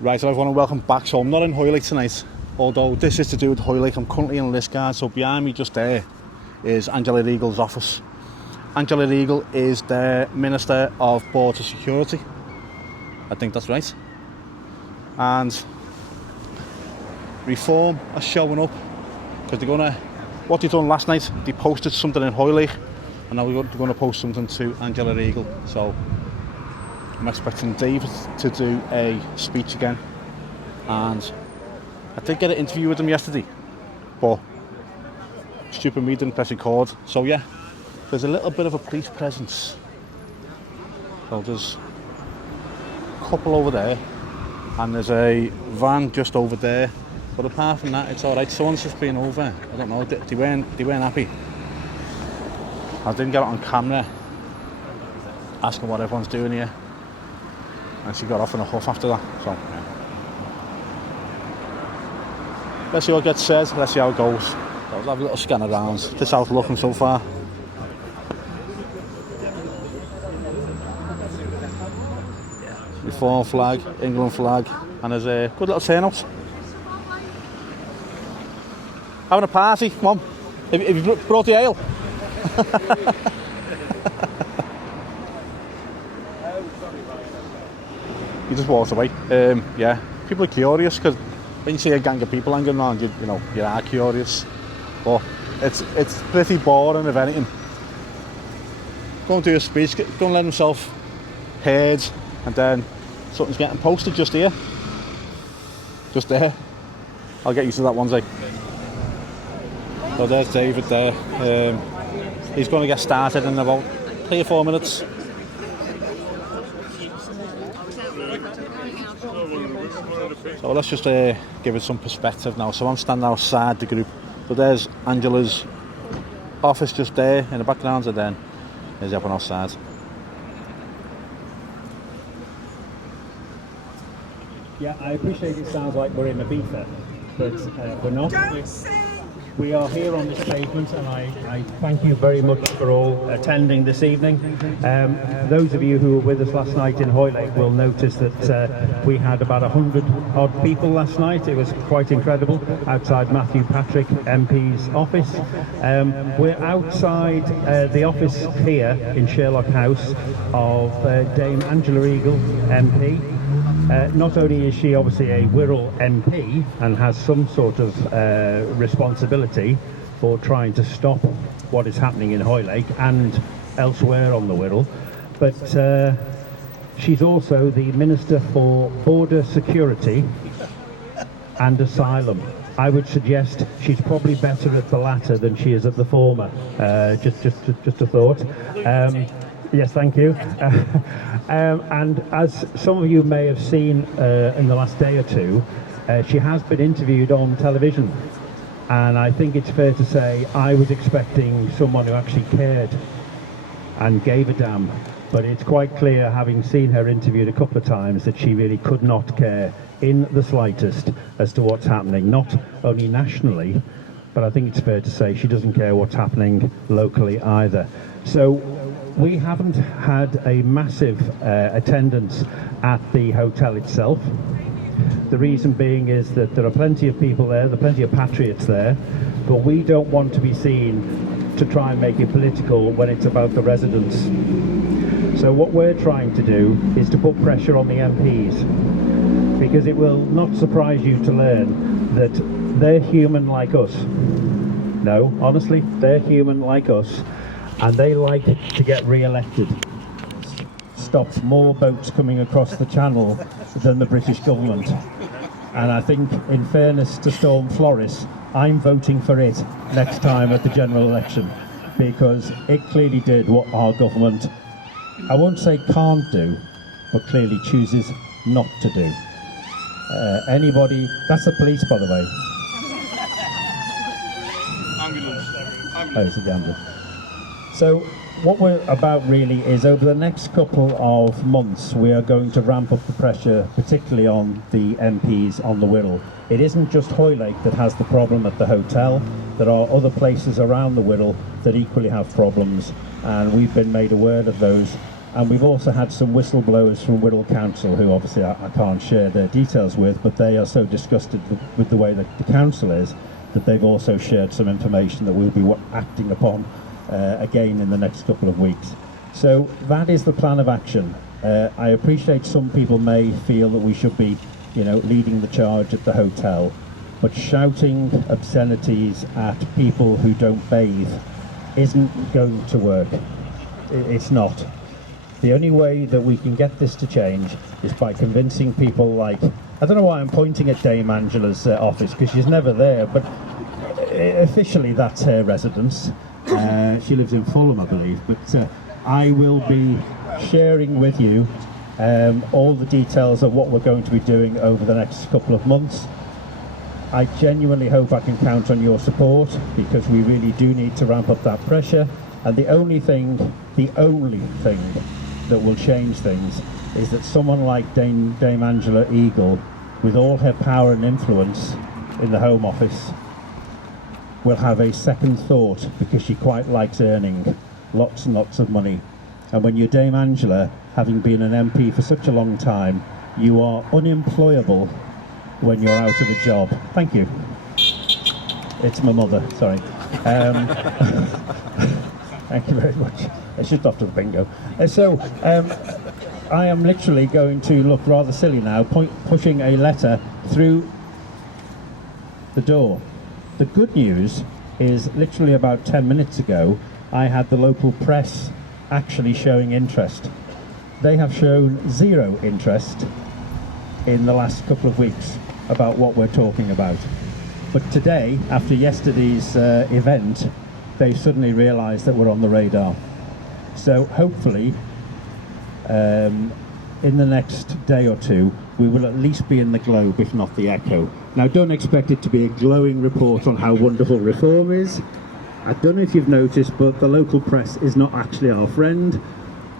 Right, so everyone, welcome back. So I'm not in Hoylake tonight, although this is to do with Hoylake. I'm currently in Liskeard, so behind me just there is Angela Regal's office. Angela Regal is the Minister of Border Security. I think that's right. And Reform are showing up because they're gonna. What they done last night, they posted something in Hoylake, and now they're going to post something to Angela Regal. So I'm expecting David to do a speech again, and I did get an interview with him yesterday, but stupid me didn't press record. So yeah, there's a little bit of a police presence. So there's a couple over there, and there's a van just over there. But apart from that, it's all right. Someone's just been over. I don't know. They weren't happy. I didn't get it on camera, asking what everyone's doing here, and she got off in a huff after that. So yeah. Let's see what gets said. Let's see how it goes. So I'll have a little scan around. This how's looking so far. Reform flag, England flag, and there's a good little turnout. Having a party, come on. Have you brought the ale? You just walked away. Yeah, people are curious because when you see a gang of people hanging around, you are curious. But it's pretty boring, if anything. Go and do a speech, go and let himself heard, and then something's getting posted just here. Just there. I'll get used to that one day. So there's David there. He's going to get started in about 3 or 4 minutes. So let's just give it some perspective now. So I'm standing outside the group. So there's Angela's office just there in the background, and then there's everyone outside. Yeah, I appreciate it sounds like we're in Ibiza, but we're not. We are here on this pavement, and I thank you very much for all attending this evening. Those of you who were with us last night in Hoylake will notice that we had about 100 odd people last night. It was quite incredible outside Matthew Patrick MP's office. We're outside the office here in Sherlock House of Dame Angela Regal MP. Not only is she obviously a Wirral MP and has some sort of responsibility for trying to stop what is happening in Hoylake and elsewhere on the Wirral, but she's also the Minister for Border Security and Asylum. I would suggest she's probably better at the latter than she is at the former. Just a thought. Yes, thank you. And as some of you may have seen in the last day or two, she has been interviewed on television. And I think it's fair to say I was expecting someone who actually cared and gave a damn. But it's quite clear, having seen her interviewed a couple of times, that she really could not care in the slightest as to what's happening, not only nationally, but I think it's fair to say she doesn't care what's happening locally either. So we haven't had a massive attendance at the hotel itself. The reason being is that there are plenty of people there, there are plenty of patriots there, but we don't want to be seen to try and make it political when it's about the residents. So what we're trying to do is to put pressure on the MPs, because it will not surprise you to learn that they're human like us. No, honestly, they're human like us. And they like to get re-elected. Stops more boats coming across the channel than the British government. And I think, in fairness to Storm Floris, I'm voting for it next time at the general election, because it clearly did what our government, I won't say can't do, but clearly chooses not to do. Anybody, that's the police, by the way. Ambulance. Oh, it's the ambulance. So what we're about really is, over the next couple of months, we are going to ramp up the pressure, particularly on the MPs on the Wirral. It isn't just Hoylake that has the problem at the hotel. There are other places around the Wirral that equally have problems, and we've been made aware of those And we've also had some whistleblowers from Wirral Council, who obviously I can't share their details with, but they are so disgusted with the way that the council is, that they've also shared some information that we'll be acting upon again in the next couple of weeks. So that is the plan of action. I appreciate some people may feel that we should be, leading the charge at the hotel, but shouting obscenities at people who don't bathe isn't going to work. It's not. The only way that we can get this to change is by convincing people like, I don't know why I'm pointing at Dame Angela's office, because she's never there, but officially that's her residence. She lives in Fulham, I believe, but I will be sharing with you all the details of what we're going to be doing over the next couple of months. I genuinely hope I can count on your support, because we really do need to ramp up that pressure. And the only thing that will change things is that someone like Dame Angela Eagle, with all her power and influence in the Home Office, will have a second thought, because she quite likes earning lots and lots of money. And when you're Dame Angela, having been an MP for such a long time, you are unemployable when you're out of a job. Thank you. It's my mother, sorry. Thank you very much. It's just after the bingo. I am literally going to look rather silly now, pushing a letter through the door. The good news is, literally about 10 minutes ago, I had the local press actually showing interest. They have shown zero interest in the last couple of weeks about what we're talking about. But today, after yesterday's event, they suddenly realised that we're on the radar. So hopefully, in the next day or two, we will at least be in the Globe, if not the Echo. Now, don't expect it to be a glowing report on how wonderful reform is. I don't know if you've noticed, but the local press is not actually our friend,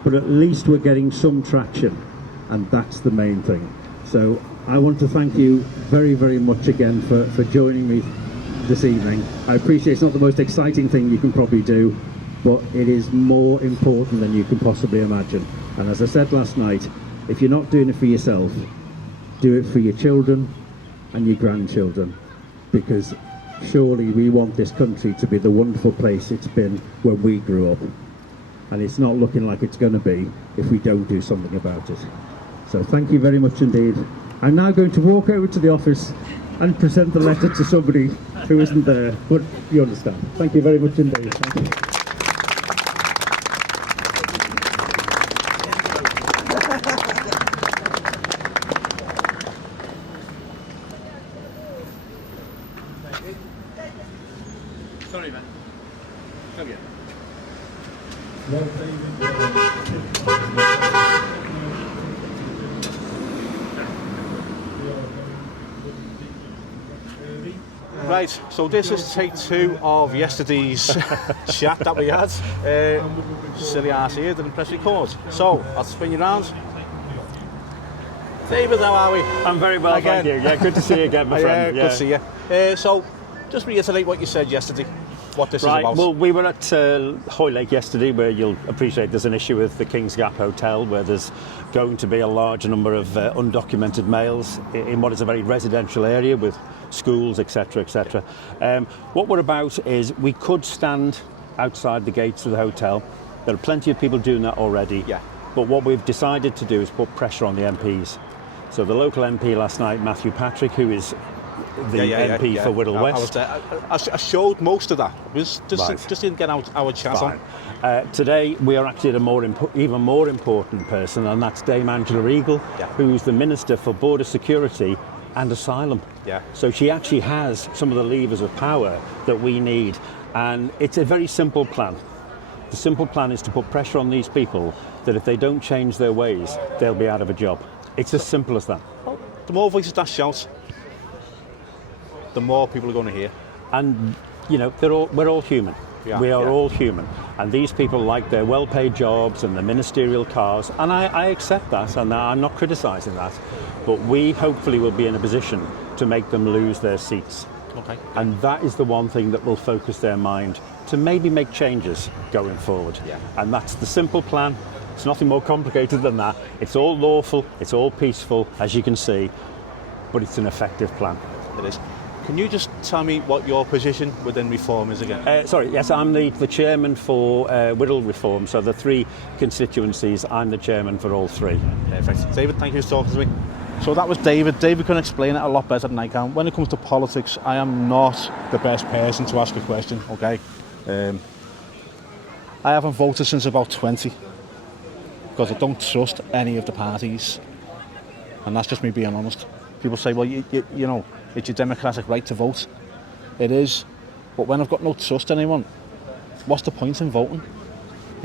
but at least we're getting some traction, and that's the main thing. So I want to thank you very, very much again for joining me this evening. I appreciate it's not the most exciting thing you can probably do, but it is more important than you can possibly imagine. And as I said last night, if you're not doing it for yourself, do it for your children and your grandchildren, because surely we want this country to be the wonderful place it's been when we grew up, and it's not looking like it's going to be if we don't do something about it. So thank you very much indeed. I'm now going to walk over to the office and present the letter to somebody who isn't there, but you understand. Thank you very much indeed. Thank you. Sorry, man. Come here. Right, so this is take two of yesterday's chat that we had. Silly arse here, didn't press record. So, I'll spin you round. David, how are we? I'm very well, again. thank you. Yeah, good to see you again, my friend. Good to see you. So, just reiterate what you said yesterday, what this is Right, about. well, we were at Hoylake yesterday, where you'll appreciate there's an issue with the King's Gap Hotel, where there's going to be a large number of undocumented males in what is a very residential area with schools, etc., etc. What we're about is we could stand outside the gates of the hotel. There are plenty of people doing that already. Yeah. But what we've decided to do is put pressure on the MPs. So the local MP last night, Matthew Patrick, who is the MP for Wirral West. I was there. I showed most of that. It was just didn't get our chat on. Today we are actually at a even more important person, and that's Dame Angela Eagle, who's the Minister for Border Security and Asylum. Yeah. So she actually has some of the levers of power that we need, and it's a very simple plan. The simple plan is to put pressure on these people that if they don't change their ways, they'll be out of a job. It's as simple as that. Well, the more voices that shout, the more people are going to hear. And, we're all human. We are all human. And these people like their well-paid jobs and their ministerial cars, and I accept that, and I'm not criticising that. But we hopefully will be in a position to make them lose their seats. Okay. And that is the one thing that will focus their mind to maybe make changes going forward. Yeah. And that's the simple plan. It's nothing more complicated than that. It's all lawful, it's all peaceful, as you can see, but it's an effective plan. It is. Can you just tell me what your position within Reform is again? Sorry, yes, I'm the chairman for Wirral Reform, so the 3 constituencies, I'm the chairman for all 3. Perfect. David, thank you for talking to me. So that was David. David can explain it a lot better than I can. When it comes to politics, I am not the best person to ask a question, okay? I haven't voted since about 20 because I don't trust any of the parties, and that's just me being honest. People say, well, you know, it's your democratic right to vote. It is, but when I've got no trust in anyone, what's the point in voting?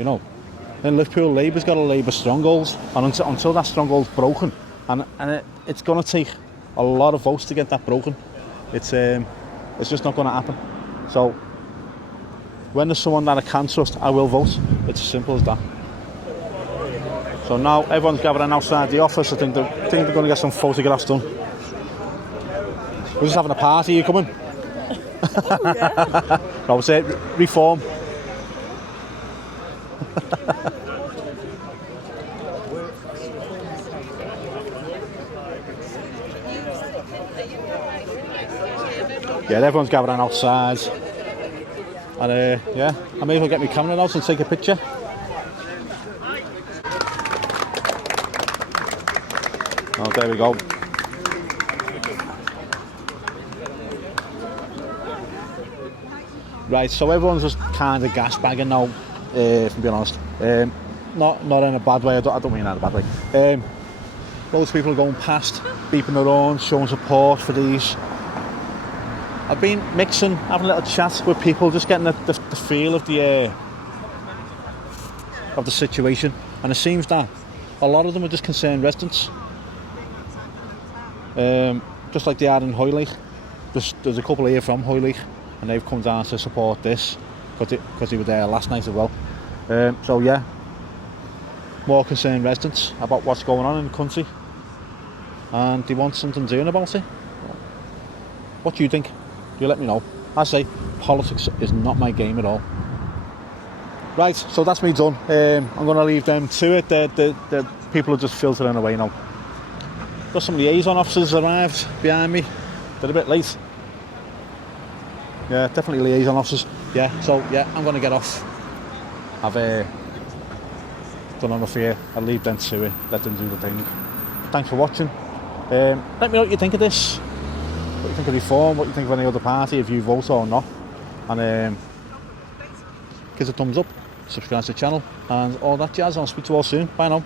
You know, in Liverpool, Labour's got a Labour stronghold, and until that stronghold's broken, and it's going to take a lot of votes to get that broken. It's just not going to happen. So when there's someone that I can trust, I will vote. It's as simple as that. So now everyone's gathering outside the office. I think they're going to get some photographs done. We're just having a party. Are you coming? Oh, yeah. I would say Reform. Yeah, everyone's gathering outside. And yeah, I may as well get my camera out and take a picture. Oh, there we go. Right, so everyone's just kind of gas bagging now, if I'm being honest. Not in a bad way, I don't mean that in a bad way. Loads of people are going past, beeping their horns, showing support for these. I've been mixing, having a little chat with people, just getting the feel of the situation, and it seems that a lot of them are just concerned residents, just like they are in Hoylake. There's a couple here from Hoylake, and they've come down to support this because they were there last night as well. So yeah, more concerned residents about what's going on in the country, and they want something doing about it. What do you think? You let me know. I say politics is not my game at all. Right, so that's me done. I'm going to leave them to it. The people are just filtering away now. Got some liaison officers arrived behind me. They're a bit late. Yeah, definitely liaison officers. Yeah, so yeah, I'm going to get off. I've done enough here. I'll leave them to it. Let them do the thing. Thanks for watching. Let me know what you think of this. What you think of Reform, what you think of any other party, if you vote or not. And give us a thumbs up, subscribe to the channel, and all that jazz. I'll speak to you all soon. Bye now.